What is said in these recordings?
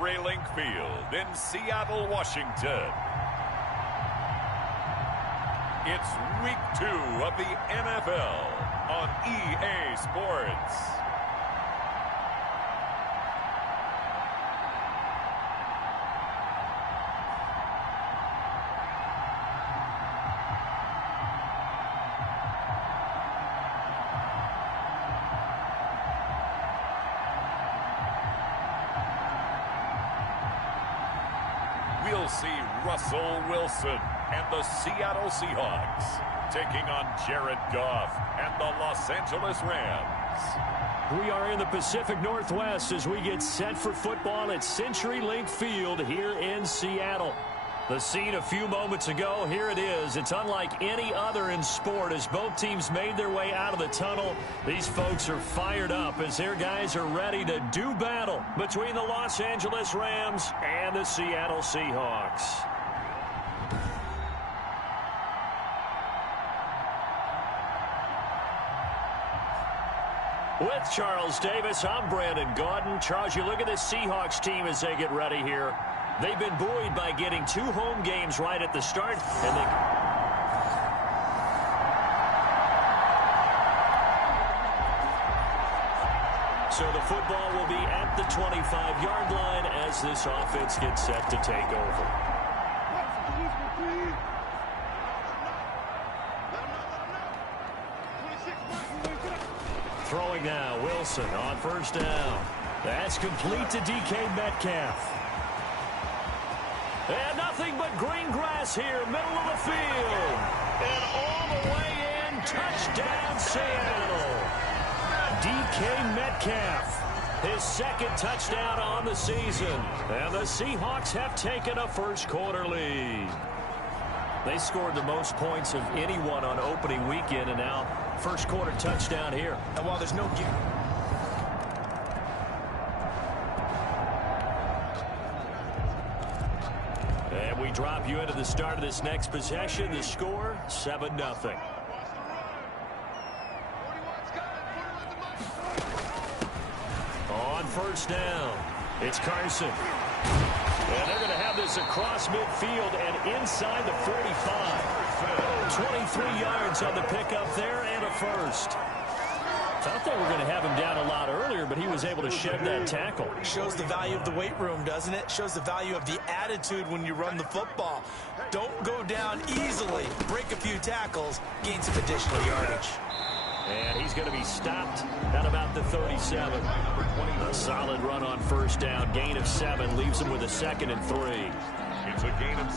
Link Field in Seattle, Washington. It's week 2 of the NFL on EA Sports. We'll see Russell Wilson and the Seattle Seahawks taking on Jared Goff and the Los Angeles Rams. We are in the Pacific Northwest as we get set for football at CenturyLink Field here in Seattle. The scene a few moments ago, here it is. It's unlike any other in sport as both teams made their way out of the tunnel. These folks are fired up as their guys are ready to do battle between the Los Angeles Rams and the Seattle Seahawks. With Charles Davis, I'm Brandon Gaudin. Charles, you look at this Seahawks team as they get ready here. They've been buoyed by getting 2 home games right at the start. And so the football will be at the 25-yard line as this offense gets set to take over. Throwing now, Wilson on first down. That's complete to DK Metcalf. And nothing but green grass here, middle of the field. And all the way in, touchdown Seattle. DK Metcalf, his second touchdown on the season. And the Seahawks have taken a first-quarter lead. They scored the most points of anyone on opening weekend, and now first-quarter touchdown here. And while there's no guarantee. And we drop you into the start of this next possession. The score, 7-0. On first down, it's Carson. And they're going to have this across midfield and inside the 45. 23 yards on the pickup there and a first. Thought they were going to have him down a lot earlier, but he was able to shed that tackle. Shows the value of the weight room, doesn't it? Shows the value of the attitude when you run the football. Don't go down easily. Break a few tackles, gain some additional yardage. And he's going to be stopped at about the 37. A solid run on first down. Gain of 7 leaves him with a 2nd and 3.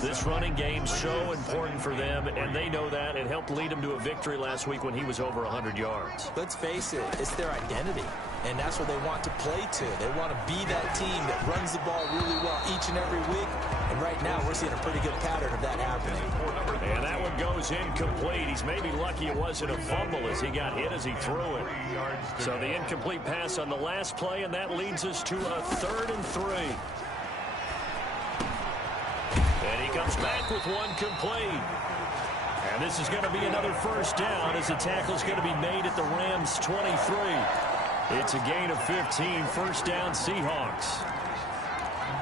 This running game's so important for them, and they know that. It helped lead them to a victory last week when he was over 100 yards. Let's face it, it's their identity, and that's what they want to play to. They want to be that team that runs the ball really well each and every week, and right now we're seeing a pretty good pattern of that happening. And that one goes incomplete. He's maybe lucky it wasn't a fumble as he got hit as he threw it. So the incomplete pass on the last play, and that leads us to a 3rd and 3. And he comes back with one complete. And this is going to be another first down as the tackle's going to be made at the Rams' 23. It's a gain of 15, first down Seahawks.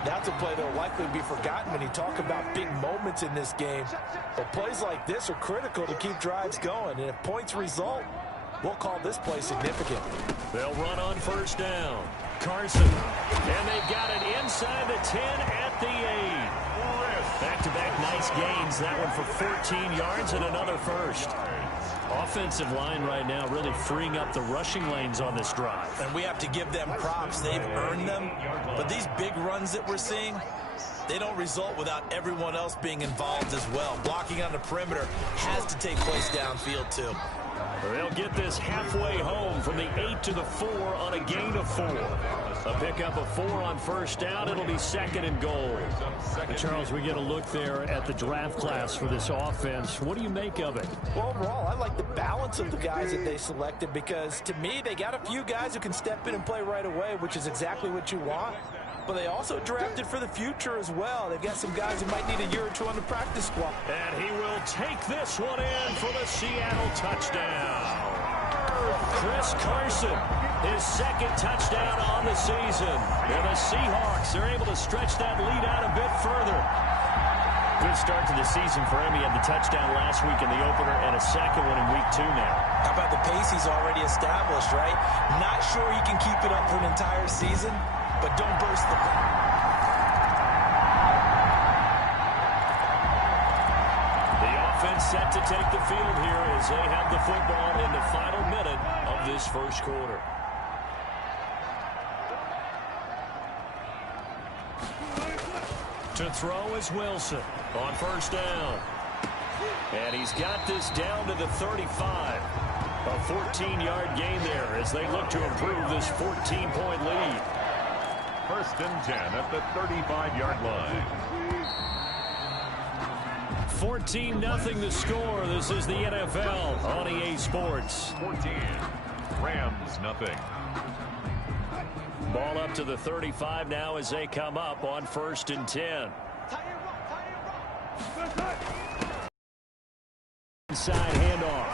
That's a play that will likely be forgotten when you talk about big moments in this game. But plays like this are critical to keep drives going. And if points result, we'll call this play significant. They'll run on first down. Carson. And they've got it inside the 10 at the 8. Back-to-back nice gains. That one for 14 yards and another first. Offensive line right now really freeing up the rushing lanes on this drive. And we have to give them props. They've earned them. But these big runs that we're seeing, they don't result without everyone else being involved as well. Blocking on the perimeter has to take place downfield too. They'll get this halfway home from the 8 to the 4 on a gain of 4. A pickup of 4 on first down. It'll be 2nd and goal. Charles, we get a look there at the draft class for this offense. What do you make of it? Well, overall, I like the balance of the guys that they selected because, to me, they got a few guys who can step in and play right away, which is exactly what you want. But they also drafted for the future as well. They've got some guys who might need a year or 2 on the practice squad. And he will take this one in for the Seattle touchdown. Chris Carson His second touchdown on the season. And the Seahawks are able to stretch that lead out a bit further. Good start to the season for him. He had the touchdown last week in the opener and a second one in week 2 now. How about the pace he's already established, right? Not sure he can keep it up for an entire season, but don't burst the... The offense set to take the field here as they have the football in the final minute of this first quarter. To throw is Wilson on first down. And he's got this down to the 35. A 14-yard gain there as they look to improve this 14-point lead. 1st and 10 at the 35-yard line. 14-0 the score. This is the NFL on EA Sports. 14. Rams nothing. Ball up to the 35 now as they come up on 1st and 10. Inside handoff.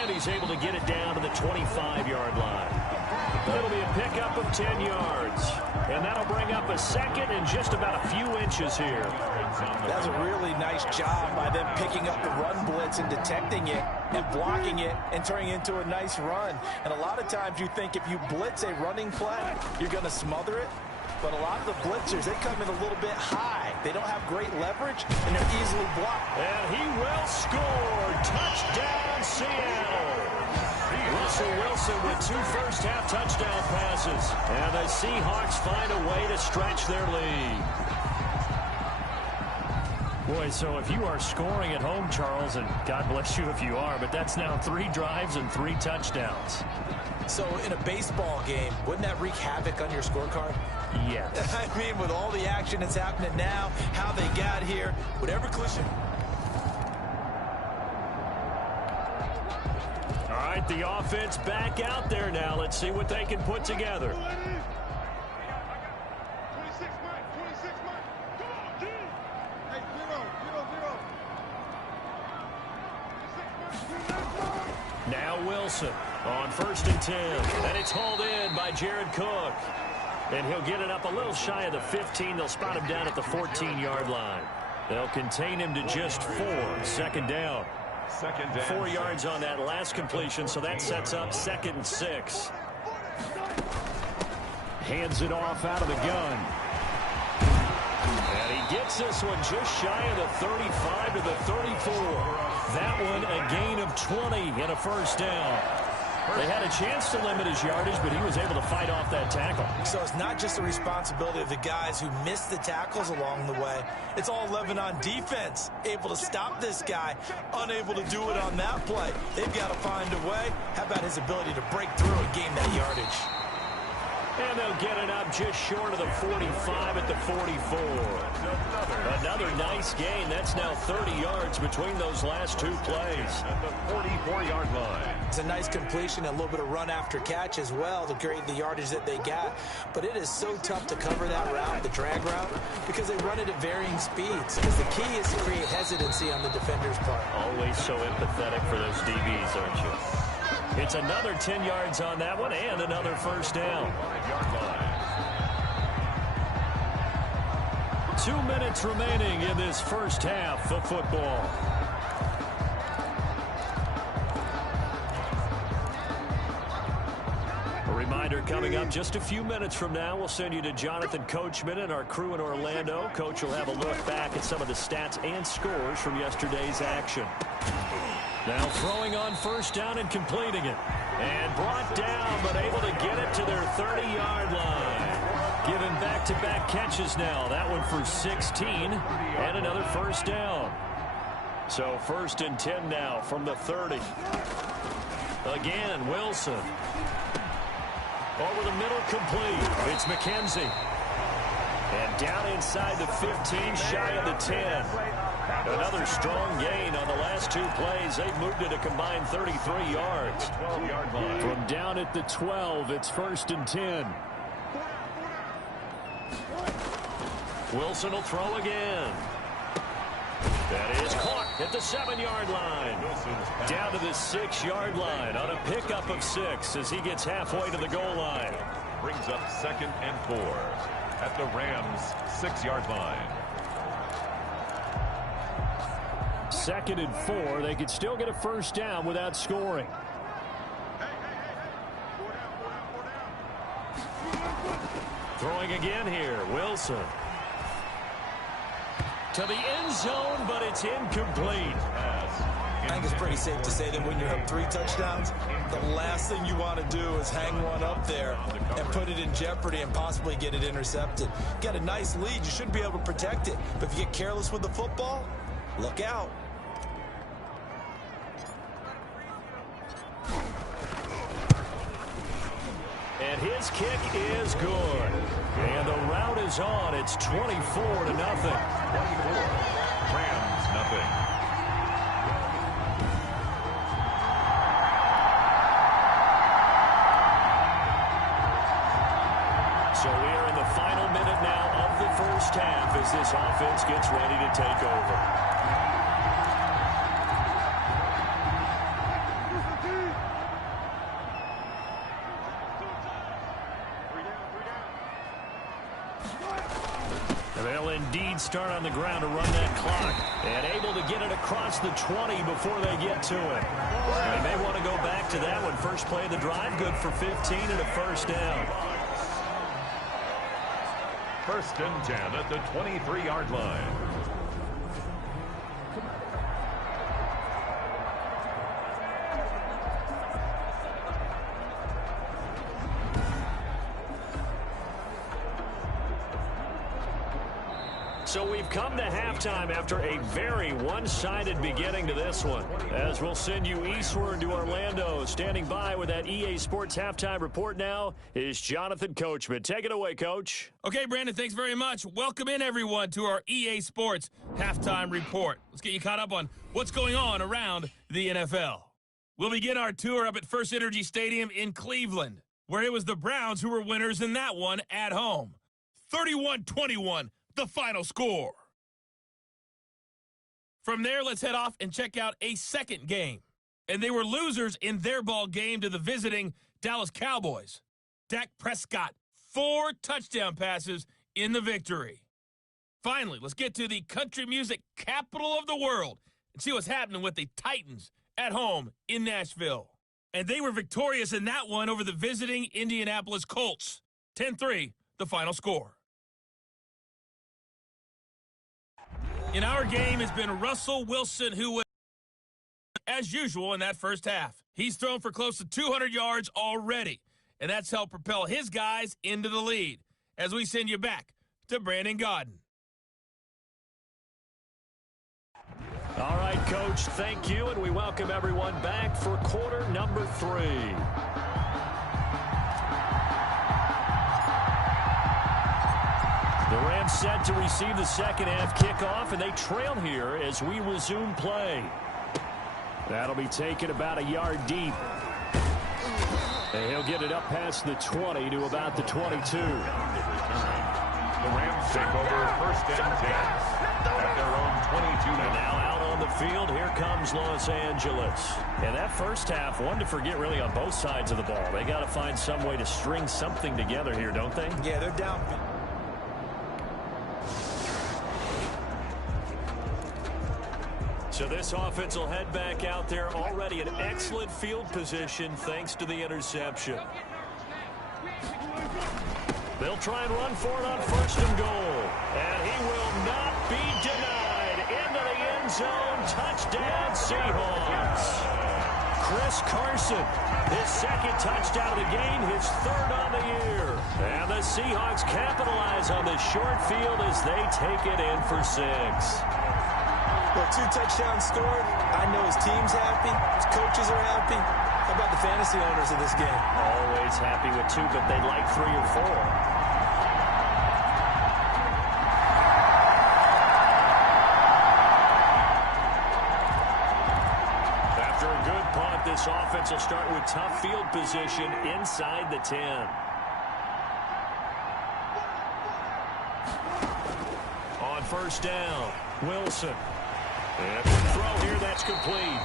And he's able to get it down to the 25-yard line. It'll be a pickup of 10 yards. And that'll bring up a second and just about a few inches here. That's a really nice job by them picking up the run blitz and detecting it and blocking it and turning it into a nice run. And a lot of times you think if you blitz a running play, you're going to smother it. But a lot of the blitzers, they come in a little bit high. They don't have great leverage, and they're easily blocked. And he will score. Touchdown, Seattle. Russell Wilson with 2 first-half touchdown passes. And the Seahawks find a way to stretch their lead. Boy, so if you are scoring at home, Charles, and God bless you if you are, but that's now 3 drives and 3 touchdowns. So in a baseball game, wouldn't that wreak havoc on your scorecard? Yes. I mean, with all the action that's happening now, how they got here, whatever cliche. All right, the offense back out there now. Let's see what they can put together. Now Wilson on 1st and 10. And it's hauled in by Jared Cook. And he'll get it up a little shy of the 15. They'll spot him down at the 14-yard line. They'll contain him to just 4. 2nd down. 4 yards on that last completion, so that sets up 2nd and 6. Hands it off out of the gun. And he gets this one just shy of the 35 to the 34. That one a gain of 20 and a 1st down. They had a chance to limit his yardage, but he was able to fight off that tackle. So it's not just the responsibility of the guys who missed the tackles along the way. It's all 11 on defense, able to stop this guy, unable to do it on that play. They've got to find a way. How about his ability to break through and gain that yardage? And they'll get it up just short of the 45 at the 44. Another nice gain. That's now 30 yards between those last 2 plays. At the 44-yard line. It's a nice completion, a little bit of run after catch as well to create the yardage that they got. But it is so tough to cover that route, the drag route, because they run it at varying speeds. Because the key is to create hesitancy on the defender's part. Always so empathetic for those DBs, aren't you? It's another 10 yards on that one and another 1st down. 2 minutes remaining in this first half of football. A reminder coming up just a few minutes from now, we'll send you to Jonathan Coachman and our crew in Orlando. Coach will have a look back at some of the stats and scores from yesterday's action. Now throwing on 1st down and completing it. And brought down, but able to get it to their 30-yard line. Given back-to-back catches now. That one for 16 and another 1st down. So 1st and 10 now from the 30. Again, Wilson. Over the middle, complete. It's McKenzie. And down inside the 15, shy of the 10. Another strong gain on the last 2 plays. They've moved it a combined 33 yards. From down at the 12, it's 1st and 10. Wilson will throw again. That is caught at the 7-yard line. Down to the 6-yard line on a pickup of 6 as he gets halfway to the goal line. Brings up 2nd and 4 at the Rams' 6-yard line. 2nd and 4. They could still get a first down without scoring. Throwing again here, Wilson. To the end zone, but it's incomplete. I think it's pretty safe to say that when you're up 3 touchdowns, the last thing you want to do is hang one up there and put it in jeopardy and possibly get it intercepted. Get a nice lead, you should be able to protect it. But if you get careless with the football, look out. And his kick is good. And the route is on. It's 24-0. 24. Rams, nothing. So we are in the final minute now of the first half as this offense gets ready to take over. They'll indeed start on the ground to run that clock. And able to get it across the 20 before they get to it. They may want to go back to that one. First play of the drive, good for 15 and a first down. 1st and 10 at the 23-yard line. So we've come to halftime after a very one-sided beginning to this one. As we'll send you eastward to Orlando. Standing by with that EA Sports halftime report now is Jonathan Coachman. Take it away, Coach. Okay, Brandon, thanks very much. Welcome in, everyone, to our EA Sports halftime report. Let's get you caught up on what's going on around the NFL. We'll begin our tour up at First Energy Stadium in Cleveland, where it was the Browns who were winners in that one at home. 31-21. The final score. From there, let's head off and check out a second game. And they were losers in their ball game to the visiting Dallas Cowboys. Dak Prescott, 4 touchdown passes in the victory. Finally, let's get to the country music capital of the world and see what's happening with the Titans at home in Nashville. And they were victorious in that one over the visiting Indianapolis Colts. 10-3, the final score. In our game has been Russell Wilson, who was, as usual, in that first half. He's thrown for close to 200 yards already, and that's helped propel his guys into the lead. As we send you back to Brandon Gaudin. All right, Coach, thank you, and we welcome everyone back for quarter number 3. The Rams set to receive the second half kickoff, and they trail here as we resume play. That'll be taken about a yard deep. And he'll get it up past the 20 to about the 22. The Rams take over 1st and 10 at their own 22. And now out on the field, here comes Los Angeles. And that first half, one to forget really on both sides of the ball. They got to find some way to string something together here, don't they? Yeah, they're down. So this offense will head back out there, already in excellent field position thanks to the interception. They'll try and run for it on 1st and goal. And he will not be denied. Into the end zone. Touchdown, Seahawks. Chris Carson, his 2nd touchdown of the game, his 3rd on the year. And the Seahawks capitalize on this short field as they take it in for 6. Well, 2 touchdowns scored. I know his team's happy. His coaches are happy. How about the fantasy owners of this game? Always happy with 2, but they'd like 3 or 4. After a good punt, this offense will start with tough field position inside the 10. On 1st down, Wilson. And the throw here, that's complete.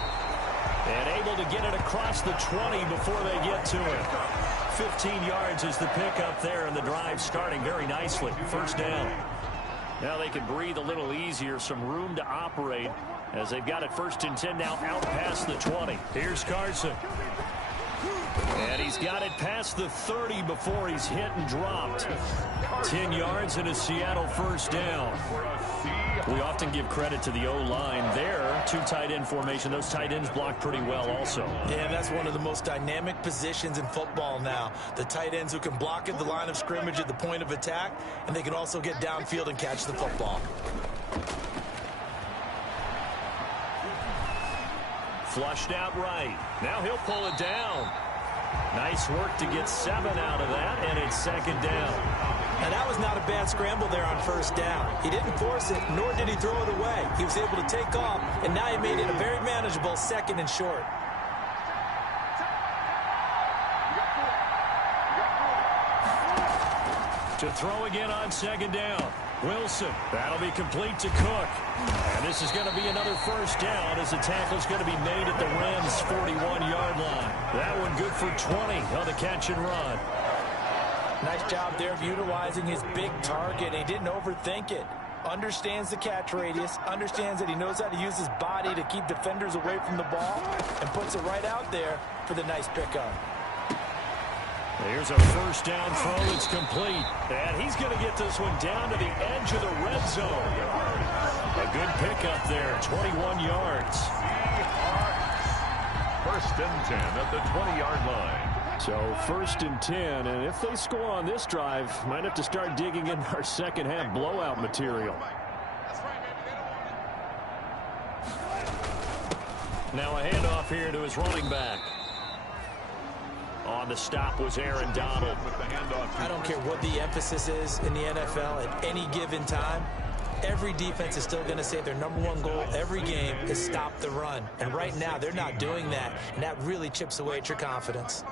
And able to get it across the 20 before they get to it. 15 yards is the pickup there, and the drive starting very nicely. First down. Now they can breathe a little easier, some room to operate as they've got it 1st and 10 now out past the 20. Here's Carson. And he's got it past the 30 before he's hit and dropped. 10 yards and a Seattle first down. We often give credit to the O-line there. 2 tight end formation. Those tight ends block pretty well also. Yeah, that's one of the most dynamic positions in football now. The tight ends who can block at the line of scrimmage at the point of attack, and they can also get downfield and catch the football. Flushed out right. Now he'll pull it down. Nice work to get 7 out of that, and it's 2nd down. Now, that was not a bad scramble there on 1st down. He didn't force it, nor did he throw it away. He was able to take off, and now he made it a very manageable 2nd and short. To throw again on 2nd down. Wilson. That'll be complete to Cook. And this is going to be another first down as the tackle's going to be made at the Rams' 41-yard line. That one good for 20 on the catch and run. Nice job there of utilizing his big target. He didn't overthink it. Understands the catch radius. Understands that he knows how to use his body to keep defenders away from the ball. And puts it right out there for the nice pickup. Here's a first down throw. It's complete. And he's going to get this one down to the edge of the red zone. A good pickup there. 21 yards. 1st and 10 at the 20-yard line. So 1st and 10, and if they score on this drive, might have to start digging in our second half blowout material. Now a handoff here to his running back. On the stop was Aaron Donald. I don't care what the emphasis is in the NFL at any given time. Every defense is still going to say their #1 goal every game is stop the run. And right now, they're not doing that. And that really chips away at your confidence.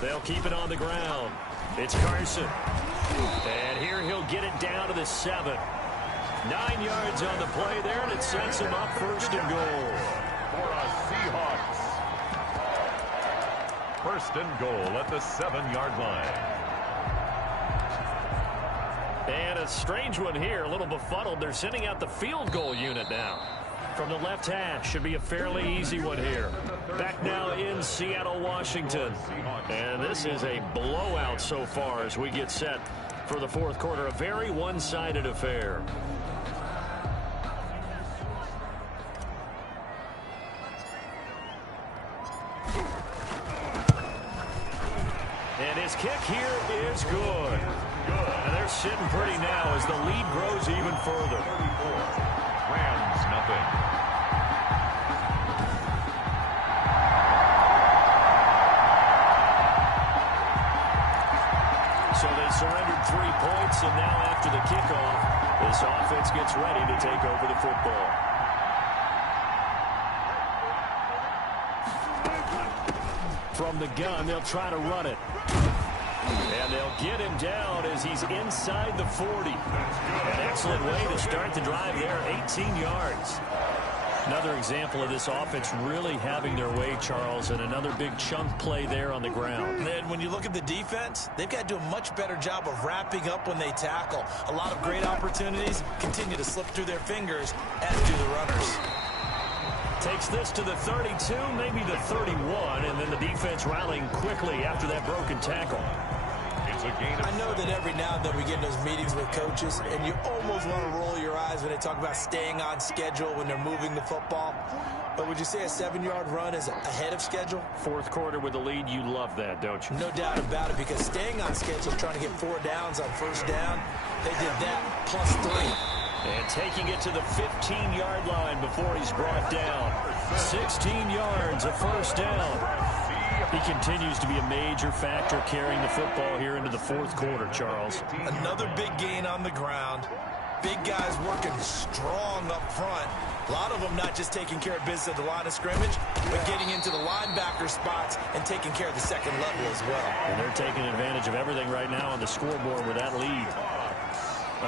They'll keep it on the ground. It's Carson. And here he'll get it down to the 7. 9 yards on the play there, and it sets him up 1st and goal. For a Seahawks. 1st and goal at the 7-yard line. And a strange one here, a little befuddled. They're sending out the field goal unit now. From the left hash, should be a fairly easy one here. Back now in Seattle, Washington. And this is a blowout so far as we get set for the 4th quarter. A very one-sided affair. And his kick here is good. And they're sitting pretty now as the lead grows even further. Rams nothing. So they surrendered 3 points, and now after the kickoff, this offense gets ready to take over the football. From the gun, they'll try to run it. And they'll get him down as he's inside the 40. An excellent way to start the drive there, 18 yards. Another example of this offense really having their way, Charles, and another big chunk play there on the ground. And then when you look at the defense, they've got to do a much better job of wrapping up when they tackle. A lot of great opportunities continue to slip through their fingers, as do the runners. Takes this to the 32, maybe the 31, and then the defense rallying quickly after that broken tackle. I know that every now and then we get in those meetings with coaches, and you almost want to roll your eyes when they talk about staying on schedule when they're moving the football. But would you say a 7-yard run is ahead of schedule? 4th quarter with the lead, you love that, don't you? No doubt about it, because staying on schedule is trying to get 4 downs on 1st down. They did that plus 3. And taking it to the 15-yard line before he's brought down. 16 yards, a 1st down. He continues to be a major factor carrying the football here into the 4th quarter, Charles. Another big gain on the ground. Big guys working strong up front. A lot of them not just taking care of business at the line of scrimmage, but getting into the linebacker spots and taking care of the second level as well. And they're taking advantage of everything right now on the scoreboard with that lead.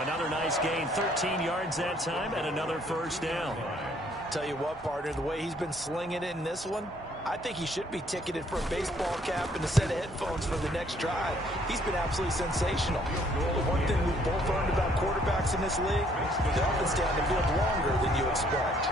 Another nice gain, 13 yards that time, and another first down. Tell you what, partner, the way he's been slinging it in this one, I think he should be ticketed for a baseball cap and a set of headphones for the next drive. He's been absolutely sensational. The one thing we've both learned about quarterbacks in this league, they often stay on the field longer than you expect.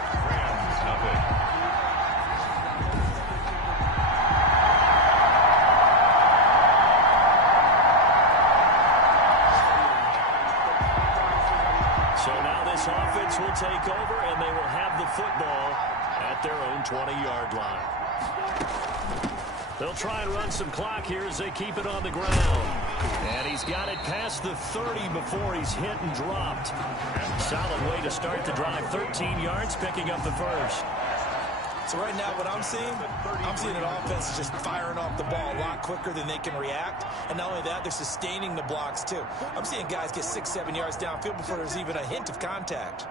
So now this offense will take over, and they will have the football at their own 20-yard line. They'll try and run some clock here as they keep it on the ground. And he's got it past the 30 before he's hit and dropped. Solid way to start the drive. 13 yards, picking up the first. So right now what I'm seeing an offense just firing off the ball a lot quicker than they can react. And not only that, they're sustaining the blocks too. I'm seeing guys get 6-7 yards downfield before there's even a hint of contact.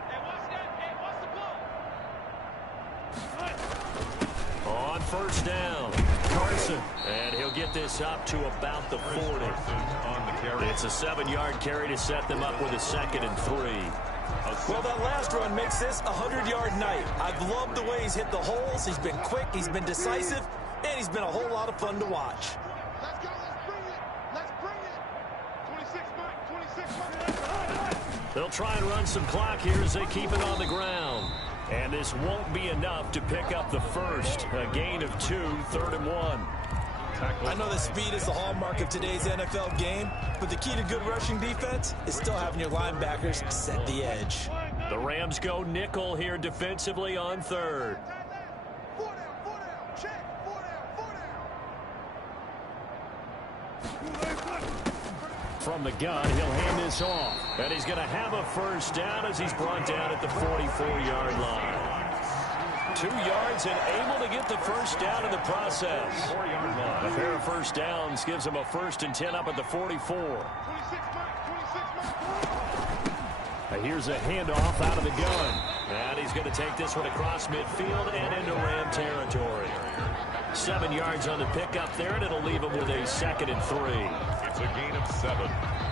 On first down, Carson. And he'll get this up to about the 40. It's a 7-yard carry to set them up with a 2nd and 3. Well, that last run makes this a 100-yard night. I've loved the way he's hit the holes. He's been quick, he's been decisive, and he's been a whole lot of fun to watch. Let's go, let's bring it. 26 back. They'll try and run some clock here as they keep it on the ground. And this won't be enough to pick up the first. A gain of 2, 3rd and 1. I know that speed is the hallmark of today's NFL game, but the key to good rushing defense is still having your linebackers set the edge. The Rams go nickel here defensively on 3rd. 4 down, check, 4 down. From the gun, he'll hand this off. And he's going to have a first down as he's brought down at the 44-yard line. 2 yards and able to get the first down in the process. A pair of first downs gives him a 1st and 10 up at the 44. Here's a handoff out of the gun. And he's going to take this one across midfield and into Ram territory. 7 yards on the pickup there, and it'll leave him with a 2nd and 3. It's a gain of 7.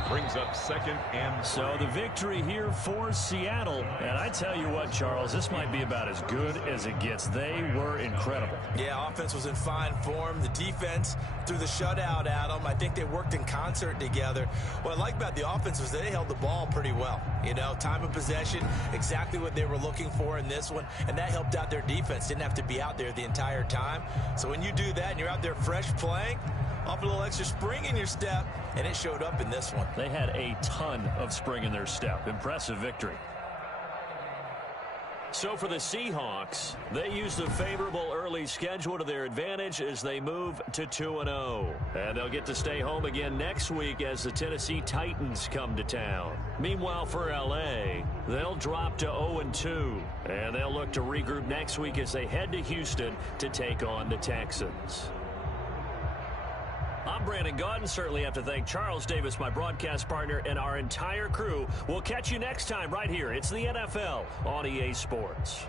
Brings up 2nd and 3. So the victory here for Seattle. And I tell you what, Charles, this might be about as good as it gets. They were incredible. Yeah, offense was in fine form. The defense threw the shutout at them. I think they worked in concert together. What I like about the offense was they held the ball pretty well. You know, time of possession, exactly what they were looking for in this one. And that helped out their defense. Didn't have to be out there the entire time. So when you do that and you're out there fresh playing, off a little extra spring in your step, and it showed up in this one. They had a ton of spring in their step. Impressive victory. So for the Seahawks, they used a favorable early schedule to their advantage as they move to 2-0. And they'll get to stay home again next week as the Tennessee Titans come to town. Meanwhile, for L.A., they'll drop to 0-2. And they'll look to regroup next week as they head to Houston to take on the Texans. I'm Brandon Gaudin. Certainly have to thank Charles Davis, my broadcast partner, and our entire crew. We'll catch you next time right here. It's the NFL on EA Sports.